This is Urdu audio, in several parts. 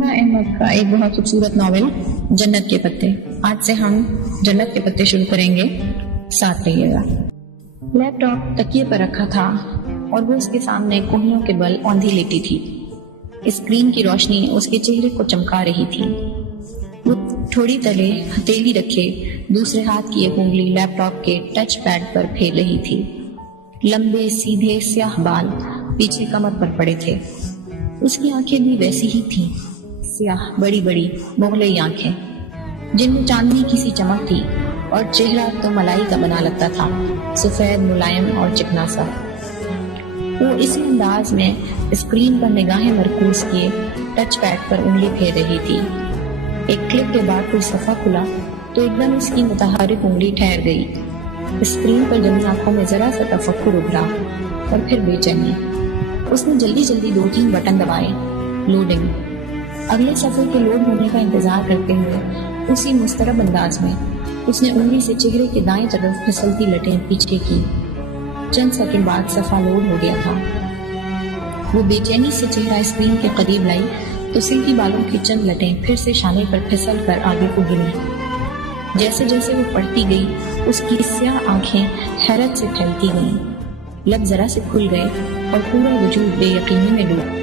منہا احمد کا ایک بہت خوبصورت ناول جنت کے پتے۔ آج سے ہم جنت کے پتے شروع کریں گے، ساتھ رہیے گا۔ لیپ ٹاپ تکیے پر رکھا تھا اور وہ اس کے سامنے کوہنیوں کے بل اوندھی لیٹی تھی۔ اسکرین کی روشنی اس کے چہرے کو چمکا رہی تھی۔ وہ تھوڑی تلے ہتھیلی رکھے دوسرے ہاتھ کی ایک انگلی لیپ ٹاپ کے ٹچ پیڈ پر پھیر رہی تھی۔ لمبے سیدھے سیاہ بال پیچھے کمر پر پڑے تھے۔ اس کی آنکھیں بھی ویسی ہی تھیں، سیاہ بڑی بڑی مغلئی آنکھیں جن میں چاندنی کی سی چمک تھی، اور چہرہ تو ملائی کا بنا لگتا تھا، سفید ملائم اور چکنا سا۔ وہ اسی انداز میں اسکرین پر نگاہیں مرکوز کیے ٹچ پیڈ پر انگلی پھیر رہی تھی۔ ایک کلک کے بعد کوئی صفحہ کھلا تو ایک دم اس کی متحرک انگلی ٹھہر گئی۔ اسکرین پر جب آنکھوں میں ذرا سا تفکر ابھرا اور پھر بے چینی۔ اس نے جلدی جلدی 2-3 بٹن دبائے۔ لوڈنگ۔ اگلے صفحے کے لوڈ ہونے کا انتظار کرتے ہوئے اسی مضطرب انداز میں اس نے انگلی سے چہرے کے دائیں طرف پھسلتی لٹیں پیچھے کی۔ چند سیکنڈ بعد صفحہ لوڈ ہو گیا تھا۔ وہ بے چینی سے چہرہ اسکرین کے قریب لائی تو سلکی بالوں کی چند لٹیں پھر سے شانے پر پھسل کر آگے کو گری۔ جیسے جیسے وہ پڑھتی گئی اس کی سیاہ آنکھیں حیرت سے پھیلتی گئیں، لب ذرا سے کھل گئے اور پورا وجود بے یقینی میں ڈوب۔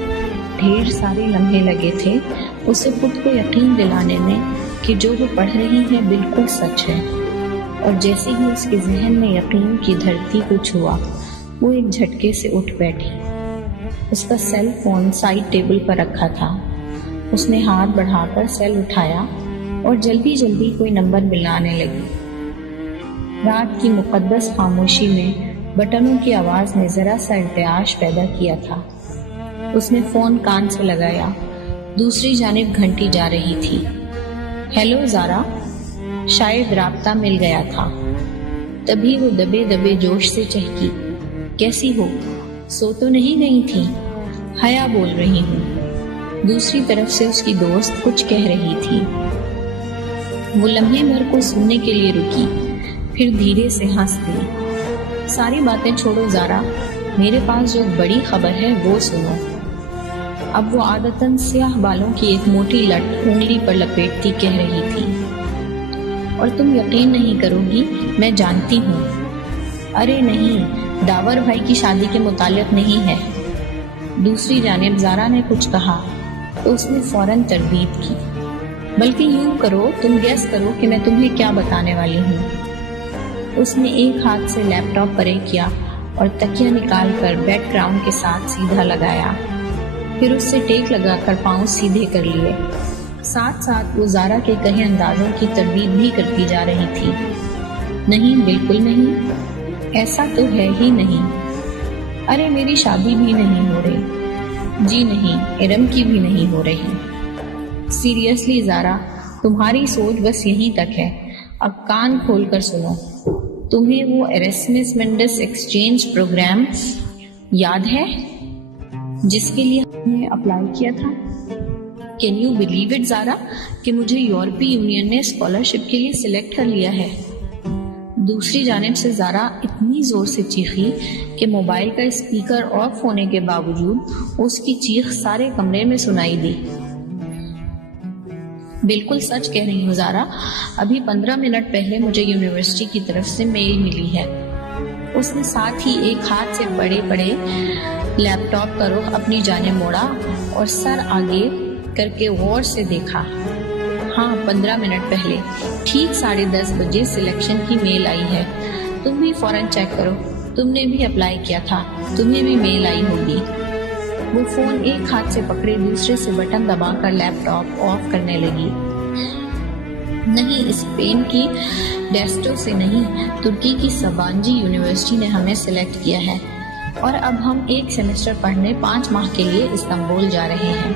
ڈھیر سارے لمحے لگے تھے اسے خود کو یقین دلانے میں کہ جو وہ پڑھ رہی ہے بالکل سچ ہے، اور جیسے ہی اس کے ذہن میں یقین کی دھرتی کو چھوا وہ ایک جھٹکے سے اٹھ بیٹھی۔ اس کا سیل فون سائڈ ٹیبل پر رکھا تھا۔ اس نے ہاتھ بڑھا کر سیل اٹھایا اور جلدی جلدی کوئی نمبر ملانے لگی۔ رات کی مقدس خاموشی میں بٹنوں کی آواز نے ذرا سا ارتعاش پیدا کیا تھا۔ اس نے فون کان سے لگایا۔ دوسری جانب گھنٹی جا رہی تھی۔ ہیلو زارا، شاید رابطہ مل گیا تھا۔ تبھی وہ دبے دبے جوش سے چہکی، کیسی ہو؟ سو تو نہیں گئی تھی؟ حیا بول رہی ہوں۔ دوسری طرف سے اس کی دوست کچھ کہہ رہی تھی۔ وہ لمحے بھر کو سننے کے لیے رکی، پھر دھیرے سے ہنس دی۔ ساری باتیں چھوڑو زارا، میرے پاس جو بڑی خبر ہے وہ سنو۔ اب وہ عادتاً سیاہ بالوں کی ایک موٹی لٹ انگلی پر لپیٹتی کہہ رہی تھی، اور تم یقین نہیں کرو گی، میں جانتی ہوں۔ ارے نہیں، ڈاور بھائی کی شادی کے متعلق نہیں ہے۔ دوسری جانب زارا نے کچھ کہا تو اس نے فوراً تردید کی، بلکہ یوں کرو، تم گیس کرو کہ میں تمہیں کیا بتانے والی ہوں۔ اس نے ایک ہاتھ سے لیپ ٹاپ پرے کیا اور تکیہ نکال کر بیک گراؤنڈ کے ساتھ سیدھا لگایا، پھر اس سے ٹیک لگا کر پاؤں سیدھے کر لیے۔ ساتھ ساتھ وہ زارا کے کہے اندازوں کی تردید بھی کرتی جا رہی تھی۔ نہیں، بالکل نہیں، ایسا تو ہے ہی نہیں۔ ارے میری شادی بھی نہیں ہو رہی۔ جی نہیں، ارم کی بھی نہیں ہو رہی۔ سیریسلی زارا، تمہاری سوچ بس یہیں تک ہے۔ اب کان کھول کر سنو۔ تمہیں وہ ایراسمس منڈس ایکسچینج پروگرام یاد ہے جس کے لیے ہم نے اپلائی کیا تھا؟ کین یو بلیو اٹ زارا کہ مجھے یورپی یونین نے اسکالرشپ کے لیے سلیکٹ کر لیا ہے؟ دوسری جانب سے زارا اتنی زور سے چیخی کہ موبائل کا اسپیکر آف ہونے کے باوجود اس کی چیخ سارے کمرے میں سنائی دی۔ بالکل سچ کہہ رہی ہوں زارا، ابھی 15 منٹ پہلے مجھے یونیورسٹی کی طرف سے میل ملی ہے۔ اس نے ساتھ ہی ایک ہاتھ سے بڑے بڑے لیپ ٹاپ کا رخ اپنی جانب موڑا اور سر آگے کر کے غور سے دیکھا۔ ہاں، 15 منٹ پہلے ٹھیک 10:30 بجے سلیکشن کی میل آئی ہے۔ تم بھی فوراً چیک کرو، تم نے بھی اپلائی کیا تھا، تمہیں بھی میل آئی ہوگی۔ وہ فون ایک ہاتھ سے پکڑے دوسرے سے بٹن دبا کر لیپ ٹاپ آف کرنے لگی۔ نہیں، اسپین کی ڈیسٹو سے نہیں، ترکی کی سبانجی یونیورسٹی نے ہمیں سلیکٹ کیا ہے، اور اب ہم ایک سیمسٹر پڑھنے 5 ماہ کے لیے استنبول جا رہے ہیں۔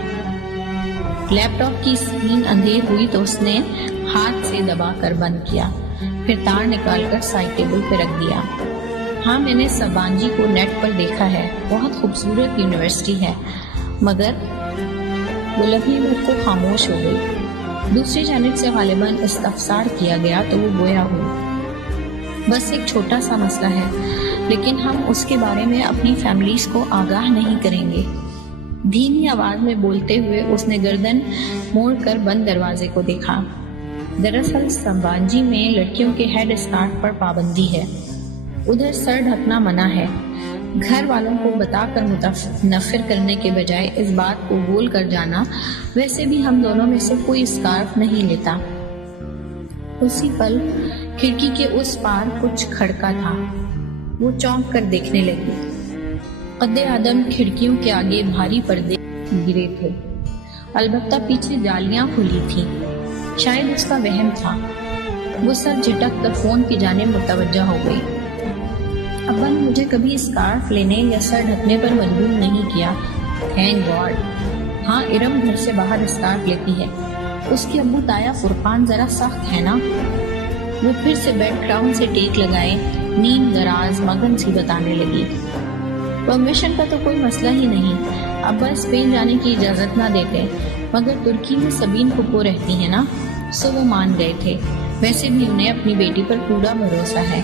لیپ ٹاپ کی اسکرین اندھیر ہوئی تو اس نے ہاتھ سے دبا کر بند کیا، پھر تار نکال کر سائڈ ٹیبل پہ رکھ دیا۔ ہاں، میں نے سبانجی کو نیٹ پر دیکھا ہے، بہت خوبصورت یونیورسٹی ہے، مگر وہ لمحے بھر کو خاموش ہو گئی۔ دوسری جانب سے غالباً استفسار کیا گیا تو وہ گویا ہوئی، بس ایک چھوٹا سا مسئلہ ہے، لیکن ہم اس کے بارے میں اپنی فیملیز کو آگاہ نہیں کریں گے۔ دھیمی آواز میں بولتے ہوئے اس نے گردن موڑ کر بند دروازے کو دیکھا۔ دراصل سمبانجی میں لڑکیوں کے ہیڈ اسکارٹ پر پابندی ہے، ادھر سر ڈھکنا منع ہے۔ گھر والوں کو بتا کر متنفر کرنے کے بجائے اس بات کو بول کر جانا، ویسے بھی ہم دونوں میں سے کوئی اسکارف نہیں لیتا۔ اسی پل کھڑکی کے اس پار کچھ کھڑکا تھا، وہ چونک کر دیکھنے لگی۔ قد آدم کھڑکیوں کے آگے بھاری پردے گرے تھے، البتہ پیچھے جالیاں کھلی تھیں، شاید اس کا وہم تھا۔ وہ سر جھٹک کر فون کی جانب متوجہ ہو گئی۔ ابا نے مجھے کبھی اسکارف لینے یا سر ڈھکنے پر مجبور نہیں کیا، تھینک گاڈ۔ ہاں، ارم گھر سے باہر اسکارف لیتی ہے، اس کے ابو تایا فرقان ذرا سخت ہے نا۔ وہ پھر سے بیڈ کراؤن سے ٹیک لگائے نیم دراز مگن سی بتانے لگی۔ پرمیشن کا تو کوئی مسئلہ ہی نہیں، ابا اسپین جانے کی اجازت نہ دیتے، مگر ترکی میں سبین پھپھو رہتی ہے نا، سو وہ مان گئے تھے۔ ویسے بھی انہیں اپنی بیٹی پر پورا بھروسہ ہے۔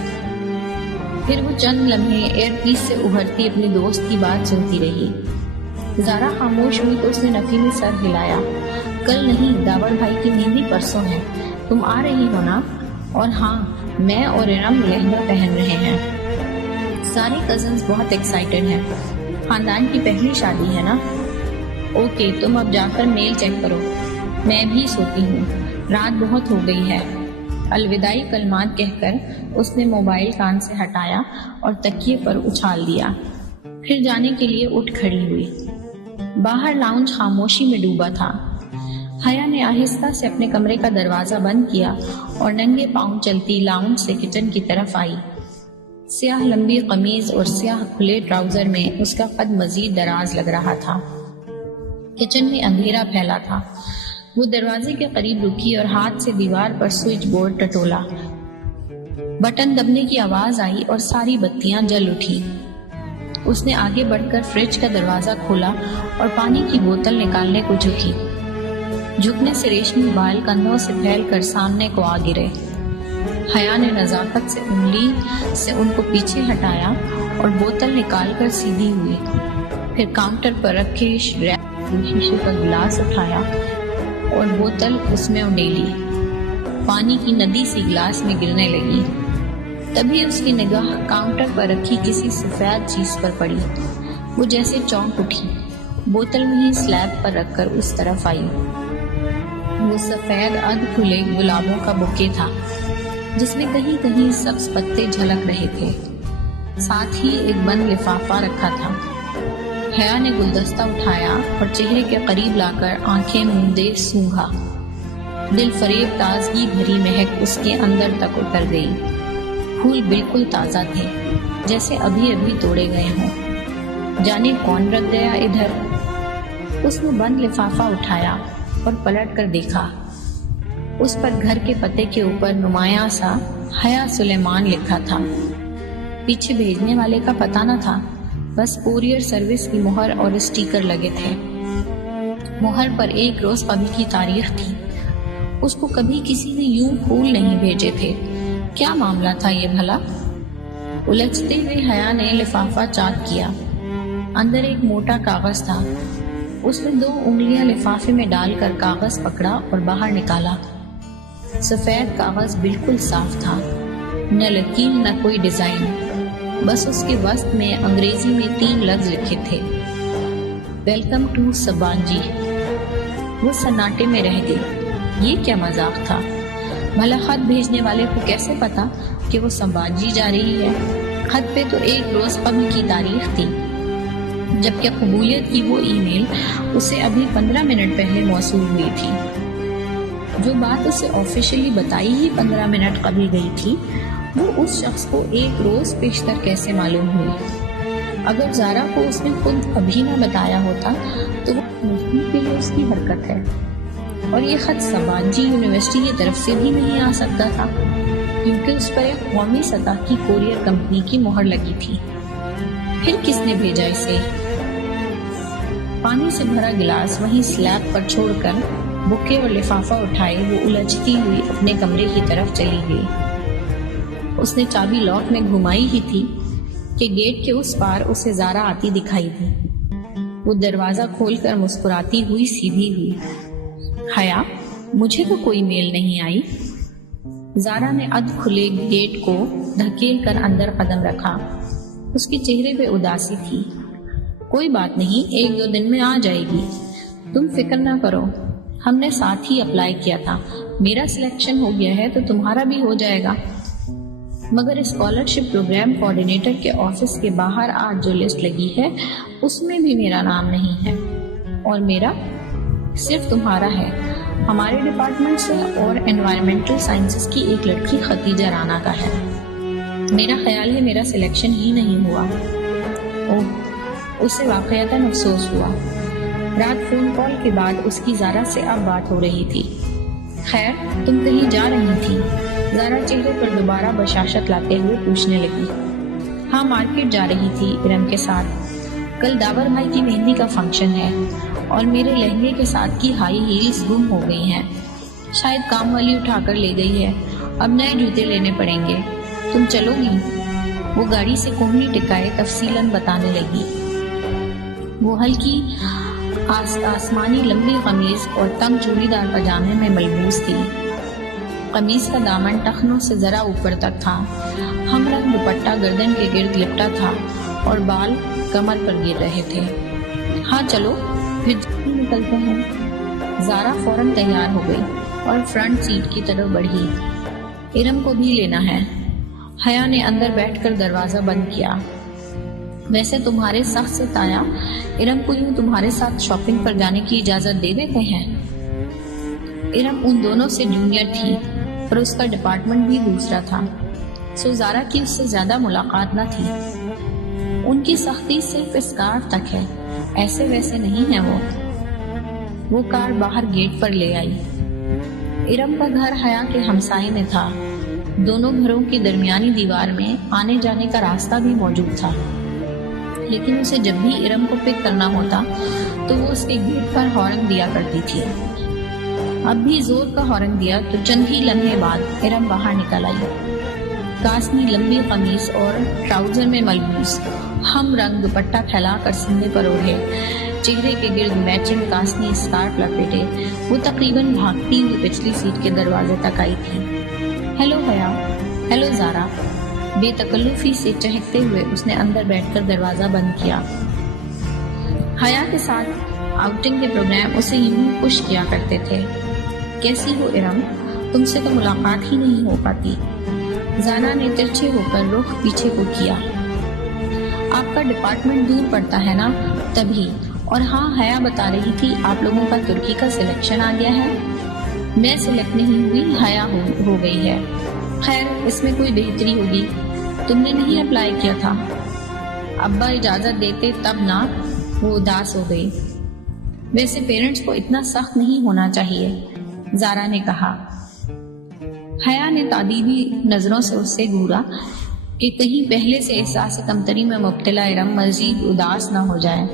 پھر وہ چند لمحے ایئر پیس سے ابھرتی اپنی دوست کی بات سنتی رہی۔ زارا خاموش ہوئی تو اس نے نفی میں سر ہلایا۔ کل نہیں، داور بھائی کی مہندی پرسوں ہے، تم آ رہی ہو نا؟ اور ہاں، میں اور ارم لہنگا پہن رہے ہیں۔ سارے کزنز بہت ایکسائٹڈ ہیں، خاندان کی پہلی شادی ہے نا۔ اوکے، تم اب جا کر میل چیک کرو، میں بھی سوتی ہوں، رات بہت ہو گئی ہے۔ الوداعی کلمات کہہ کر اس نے موبائل کان سے ہٹایا اور تکیے پر اچھال دیا، پھر جانے کے لیے اٹھ کھڑی ہوئی۔ باہر لاؤنج خاموشی میں ڈوبا تھا۔ حیا نے آہستہ سے اپنے کمرے کا دروازہ بند کیا اور ننگے پاؤں چلتی لاؤنج سے کچن کی طرف آئی۔ سیاہ لمبی قمیض اور سیاہ کھلے ٹراؤزر میں اس کا قد مزید دراز لگ رہا تھا۔ کچن میں اندھیرا پھیلا تھا۔ وہ دروازے کے قریب رکی اور ہاتھ سے دیوار پر سوئچ بورڈ ٹٹولا۔ بٹن دبنے کی آواز آئی اور ساری بتیاں جل اٹھی۔ اس نے آگے بڑھ کر فریج کا دروازہ کھولا اور پانی کی بوتل نکالنے کو جھکی۔ جھکنے سے ریشمی بال کندھوں سے پھیل کر سامنے کو آ گرے۔ حیا نے نزاکت سے انگلی سے ان کو پیچھے ہٹایا اور بوتل نکال کر سیدھی ہوئی، پھر کاؤنٹر پر رکھے شیشے کا گلاس اٹھایا اور بوتل اس میں اڈیلی۔ پانی کی ندی سی گلاس میں گرنے لگی۔ تبھی اس کی نگاہ کاؤنٹر پر رکھی کسی سفید چیز پر پڑی۔ وہ جیسے چونک اٹھی، بوتل وہیں سلیب پر رکھ کر اس طرف آئی۔ وہ سفید ادھ کھلے گلابوں کا بوکے تھا، جس میں کہیں کہیں سبز پتے جھلک رہے تھے، ساتھ ہی ایک بند لفافہ رکھا تھا۔ حیا نے گلدستہ اٹھایا اور چہرے کے قریب لا کر آنکھیں موندے سونگھا۔ دل فریب تازگی بھری مہک اس کے اندر تک اتر گئی۔ پھول بالکل تازہ تھے، جیسے ابھی ابھی توڑے گئے ہوں۔ جانے کون رکھ گیا ادھر؟ اس نے بند لفافہ اٹھایا اور پلٹ کر دیکھا۔ اس پر گھر کے پتے کے اوپر نمایاں سا حیا سلیمان لکھا تھا۔ پیچھے بھیجنے والے کا پتہ نہ تھا، بس کوریئر سروس کی مہر اور اسٹیکر لگے تھے۔ مہر پر 1 روز قبل کی تاریخ تھی۔ اس کو کبھی کسی نے یوں پھول نہیں بھیجے تھے۔ کیا معاملہ تھا یہ بھلا؟ الجھتے ہوئے حیا نے لفافہ چاک کیا۔ اندر ایک موٹا کاغذ تھا۔ اس نے 2 انگلیاں لفافے میں ڈال کر کاغذ پکڑا اور باہر نکالا۔ سفید کاغذ بالکل صاف تھا، نہ لکیر نہ کوئی ڈیزائن، بس اس کے وسط میں انگریزی میں 3 لفظ لکھے تھے، ویلکم ٹو سبانجی۔ وہ سناٹے میں رہ گئی۔ یہ کیا مذاق تھا؟ بھلا خط بھیجنے والے کو کیسے پتا کہ وہ سبانجی جا رہی ہے؟ خط پہ تو 1 روز قبل کی تاریخ تھی، جبکہ قبولیت کی وہ ای میل اسے ابھی 15 منٹ پہلے موصول ہوئی تھی۔ جو بات اسے آفیشلی بتائی ہی 15 منٹ قبل گئی تھی، وہ اس شخص کو 1 روز پیشتر کیسے معلوم ہوئی؟ اگر زارا کو اس نے خود ابھی نہ بتایا ہوتا تو وہ مجبور کے لیے اس کی حرکت ہے، اور یہ خط سبانجی یونیورسٹی کی طرف سے بھی نہیں آ سکتا تھا، کیونکہ اس پر ایک قومی سطح کی کوریئر کمپنی کی مہر لگی تھی۔ پھر کس نے بھیجا اسے؟ پانی سے بھرا گلاس وہیں سلیب پر چھوڑ کر بکے اور لفافہ اٹھائے وہ الجھتی ہوئی اپنے کمرے کی طرف چلی گئی۔ اس نے چابی لاک میں گھمائی ہی تھی کہ گیٹ کے اس پار اسے زارا آتی دکھائی دی۔ وہ دروازہ کھول کر مسکراتی ہوئی سیدھی ہوئی. حیا مجھے تو کوئی میل نہیں آئی. زارا نے ادھ کھلے گیٹ کو دھکیل کر اندر قدم رکھا. اس کے چہرے پہ اداسی تھی. کوئی بات نہیں، 1-2 دن میں آ جائے گی، تم فکر نہ کرو. ہم نے ساتھ ہی اپلائی کیا تھا، میرا سلیکشن ہو گیا ہے تو تمہارا بھی ہو جائے گا. مگر اسکالرشپ پروگرام کوآرڈینیٹر کے آفس کے باہر آج جو لسٹ لگی ہے اس میں بھی میرا نام نہیں ہے. اور میرا صرف تمہارا ہے. ہمارے ڈپارٹمنٹ سے اور انوائرمنٹل سائنسز کی ایک لڑکی ختیجہ رانا کا ہے. میرا خیال ہے میرا سلیکشن ہی نہیں ہوا. اوہ، اسے واقعتاً افسوس ہوا. رات فون کال کے بعد اس کی زارا سے اب بات ہو رہی تھی. خیر تم کہیں جا رہی تھی؟ زارا چہرے پر دوبارہ بشاشت لاتے ہوئے پوچھنے لگی. ہاں مارکیٹ جا رہی تھی ارم کے ساتھ. کل داور بھائی کی مہندی کا فنکشن ہے اور میرے لہنگے کے ساتھ کی ہائی ہیلز گم ہو گئی ہیں. شاید کام والی اٹھا کر لے گئی ہے. اب نئے جوتے لینے پڑیں گے. تم چلو گی؟ وہ گاڑی سے کوہنی ٹکائے تفصیلاً بتانے لگی. وہ ہلکی آسمانی لمبی قمیض اور تنگ چوڑی دار پاجامے میں ملبوس تھی. قمیض کا دامن ٹخنوں سے ذرا اوپر تک تھا. ہم رنگ دوپٹہ گردن کے گرد لپٹا تھا اور بال کمر پر گر رہے تھے. ہاں چلو پھر جلدی نکلتے ہیں. زارا فوراً تیار ہو گئی اور فرنٹ سیٹ کی طرف بڑھی. ارم کو بھی لینا ہے. حیا نے اندر بیٹھ کر دروازہ بند کیا. ویسے تمہارے سخت سے تایا ارم کو یوں تمہارے ساتھ شاپنگ پر جانے کی اجازت دے دیتے ہیں؟ ارم ان دونوں سے جونیئر تھی اور اس کا ڈپارٹمنٹ بھی دوسرا تھا، سو زارا کی اس سے زیادہ ملاقات نہ تھی. ان کی سختی صرف اسکارف تک ہے، ایسے ویسے نہیں ہے. وہ کار باہر گیٹ پر لے آئی. ارم کا گھر حیا کے ہمسائے میں تھا. دونوں گھروں کی درمیانی دیوار میں آنے جانے کا راستہ بھی موجود تھا، لیکن اسے جب بھی ارم کو پک کرنا ہوتا تو وہ اس کے گیٹ پر ہارن دیا کرتی تھی. اب بھی زور کا ہارن دیا تو چند ہی لمحے بعد ارم باہر نکل آئی. کاسنی لمبی قمیص اور ٹراؤزر میں ملبوس، ہم رنگ دوپٹہ پھیلا کر سینے پر اوڑھے، چہرے کے گرد میچنگ کاسنی اسکارف لپیٹے، وہ تقریباً بھاگتی ہوئی پچھلی سیٹ کے دروازے تک آئی تھی. ہیلو حیا. ہیلو زارا. بے تکلفی سے چہکتے ہوئے اس نے اندر بیٹھ کر دروازہ بند کیا. حیا کے ساتھ آؤٹنگ کے پروگرام اسے یوں خوش کیا کرتے تھے. کیسی ہو ارم؟ تم سے تو ملاقات ہی نہیں ہو پاتی. زارا نے ترچھے ہو کر رخ پیچھے کو کیا. آپ کا ڈپارٹمنٹ دور پڑتا ہے نا، تبھی. اور ہاں حیا بتا رہی تھی آپ لوگوں کا ترکی کا سلیکشن آ گیا ہے. میں سلیکٹ نہیں ہوئی، حیا ہو گئی ہے. خیر اس میں کوئی بہتری ہوگی. تم نے نہیں اپلائی کیا تھا؟ ابا اجازت دیتے تب نہ. وہ اداس ہو گئی. ویسے پیرنٹس کو اتنا سخت نہیں ہونا چاہیے، زارا نے کہا. حیا نے تعدیبی نظروں سے اس سے گھورا کہ کہیں پہلے سے احساس کمتری میں مبتلا ارم مزید اداس نہ ہو جائے.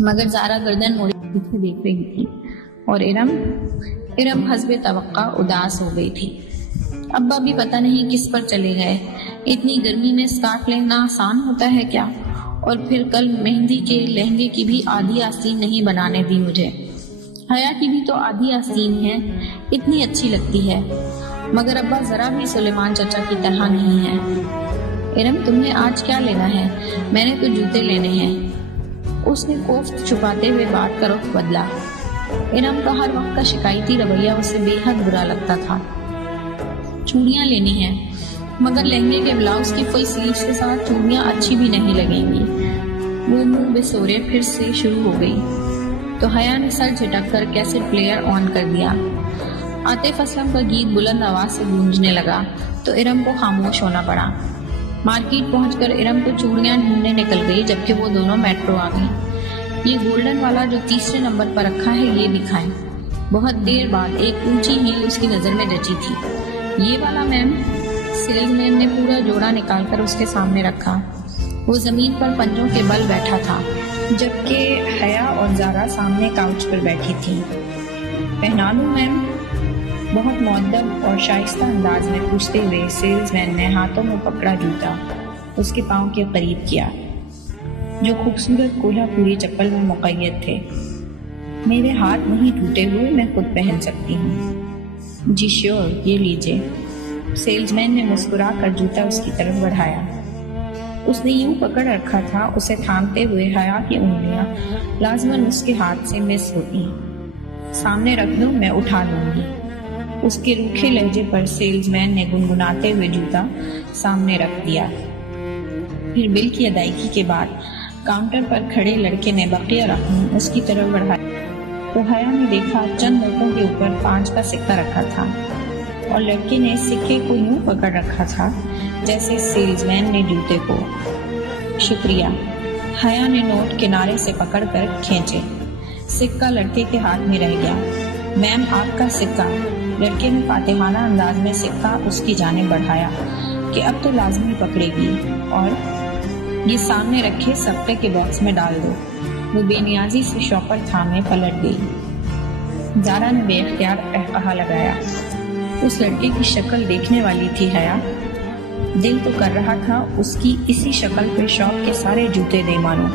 مگر زارا گردن موڑے پیچھے دیکھ رہی تھی اور ارم حسب توقع اداس ہو گئی تھی. ابا بھی پتہ نہیں کس پر چلے گئے. اتنی گرمی میں اسکارف لینا آسان ہوتا ہے کیا؟ اور پھر کل مہندی کے لہنگے کی بھی آدھی آستین نہیں بنانے دی مجھے. حیا کی بھی تو آدھی آستین ہے، اتنی اچھی لگتی ہے. مگر ابا ذرا بھی سلیمان چچا کی طرح نہیں ہے. ارم تمہیں آج کیا لینا ہے؟ میں نے تو جوتے لینے ہیں. اس نے کوفت چھپاتے ہوئے بات کا رخ بدلا. ارم کا ہر وقت کا شکایتی رویہ اسے بے حد برا لگتا تھا. چوڑیاں لینی ہیں، مگر لہنگے کے بلاؤز کی فل سلیوز کے ساتھ چوڑیاں اچھی بھی نہیں لگیں گی. وہ منہ بسورے پھر سے شروع ہو گئی تو حیا نے سر جھٹک کر کیسٹ پلیئر آن کر دیا. عاطف اسلم کا گیت بلند آواز سے گونجنے لگا تو ارم کو خاموش ہونا پڑا. مارکیٹ پہنچ کر ارم کو چوڑیاں ڈھونڈنے نکل گئی، جبکہ وہ دونوں میٹرو آ گئیں. یہ گولڈن والا جو تیسرے نمبر پر رکھا ہے یہ دکھائیں. بہت دیر بعد ایک اونچی ہیل اس کی نظر میں جچی تھی. یہ والا میم. سیلز مین نے پورا جوڑا نکال کر اس کے سامنے رکھا. وہ زمین پر پنجوں کے بل بیٹھا تھا، جبکہ حیا اور زارا سامنے کاؤچ پر بیٹھی تھی. پہنا لوں میم؟ بہت مؤدب اور شائستہ انداز میں پوچھتے ہوئے سیلز مین نے ہاتھوں میں پکڑا جوتا اس کے پاؤں کے قریب کیا. جو خوبصورت کولہا پوری چپل میں مقید تھے۔ میرے ہاتھ نہیں ٹوٹے ہوئے، میں خود پہن سکتی ہوں۔ جی شیور، یہ لیجئے۔ سیلز مین نے مسکرا کر جوتا اس کی طرف بڑھایا۔ اس نے یوں پکڑ رکھا تھا، اسے تھامتے ہوئے حیا کی انگلیاں لازماً اس کے ہاتھ سے مس ہوتی۔ سامنے رکھ دو، میں اٹھا لوں گی۔ اس کے روکھے لہجے پر سیلز مین نے گنگناتے ہوئے جوتا سامنے رکھ دیا۔ پھر بل کی ادائیگی کے بعد کاؤنٹر پر کھڑے لڑکے نے بقیہ رقم اس کی طرف بڑھائی تو حیا نے دیکھا چند نوٹوں کے اوپر 5 کا سکہ رکھا تھا، اور لڑکے نے سکے کو یوں پکڑ رکھا تھا جیسے سیلز مین نے جوتے کو۔ شکریہ۔ حیا نے نوٹ کنارے سے پکڑ کر کھینچے۔ سکہ لڑکے کے ہاتھ میں رہ گیا۔ میم، آپ کا سکہ۔ لڑکے نے فاتحانہ انداز میں سکہ اس کی جانب بڑھایا کہ اب تو لازمی پکڑے گی، اور یہ سامنے رکھے صدقے کے باکس میں ڈال دو۔ وہ بے نیازی سے شاپر تھامے پلٹ گئی۔ زارا نے بے اختیار قہقہا لگایا۔ اس لڑکے کی شکل دیکھنے والی تھی حیا۔ دل تو کر رہا تھا اس کی اسی شکل پہ شاپ کے سارے جوتے دے مانو۔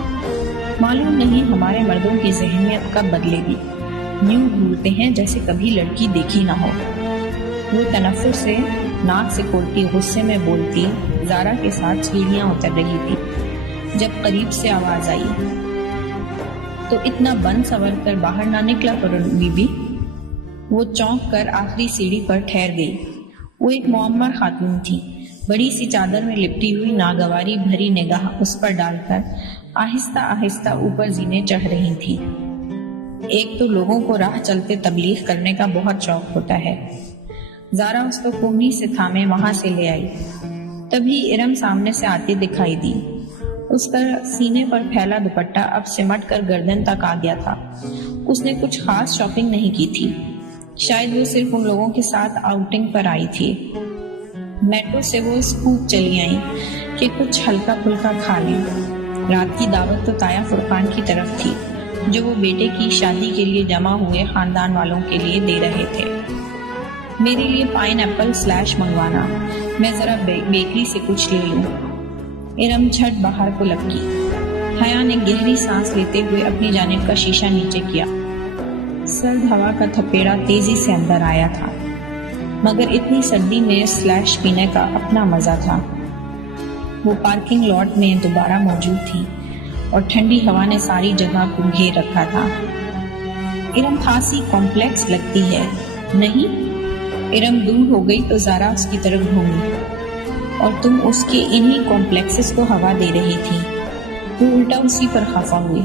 معلوم نہیں ہمارے مردوں کی ذہنیت کب بدلے گی، یوں گھورتے ہیں جیسے کبھی لڑکی دیکھی نہ ہو۔ وہ تنفر سے ناک سے کھولتی غصے میں بولتی زارا کے ساتھ سیڑھیاں اتر رہی تھی۔ جب قریب سے آواز آئی، تو اتنا بن سور کر باہر نہ نکلا کرو بی بی۔ وہ چونک کر آخری سیڑھی پر ٹھہر گئی۔ وہ ایک معمر خاتون تھی، بڑی سی چادر میں لپٹی ہوئی ناگواری بھری نگاہ اس پر ڈال کر آہستہ آہستہ اوپر زینے چڑھ رہی تھی۔ ایک تو لوگوں کو راہ چلتے تبلیغ کرنے کا بہت شوق ہوتا ہے۔ زارا اس کو کوہنی سے تھامے وہاں سے لے آئی۔ تبھی ارم سامنے سے آتی دکھائی دی۔ اس کا سینے پر پھیلا دوپٹہ اب سمٹ کر گردن تک آ گیا تھا۔ اس نے کچھ خاص شاپنگ نہیں کی تھی، شاید وہ صرف ان لوگوں کے ساتھ آؤٹنگ پر آئی تھی۔ میٹرو سے وہ اسکوپ چلی آئیں کہ کچھ ہلکا پھلکا کھا لیں۔ رات کی دعوت تو تایا فرقان کی طرف تھی، جو وہ بیٹے کی شادی کے لیے جمع ہوئے خاندان والوں کے لیے دے رہے تھے۔ میرے لیے پائن ایپل سلیش منگوانا، میں ذرا بیکری سے کچھ لے لوں۔ ارم جھٹ باہر کو لپکی۔ حیا نے گہری سانس لیتے ہوئے اپنی جانب کا شیشہ نیچے کیا۔ سرد ہوا کا تھپیڑا تیزی سے اندر آیا تھا، مگر اتنی سردی میں سلیش پینے کا اپنا مزہ تھا۔ وہ پارکنگ لاٹ میں دوبارہ موجود تھی اور ٹھنڈی ہوا نے ساری جگہ کو گھیر رکھا تھا۔ ارم خاصی کمپلیکس لگتی ہے، نہیں؟ ارم دور ہو گئی تو زارا اس کی طرف گھومی۔ اور تم اس کے انہی کمپلیکسز کو ہوا دے رہی تھی۔ وہ الٹا اسی پر خفا ہوئی۔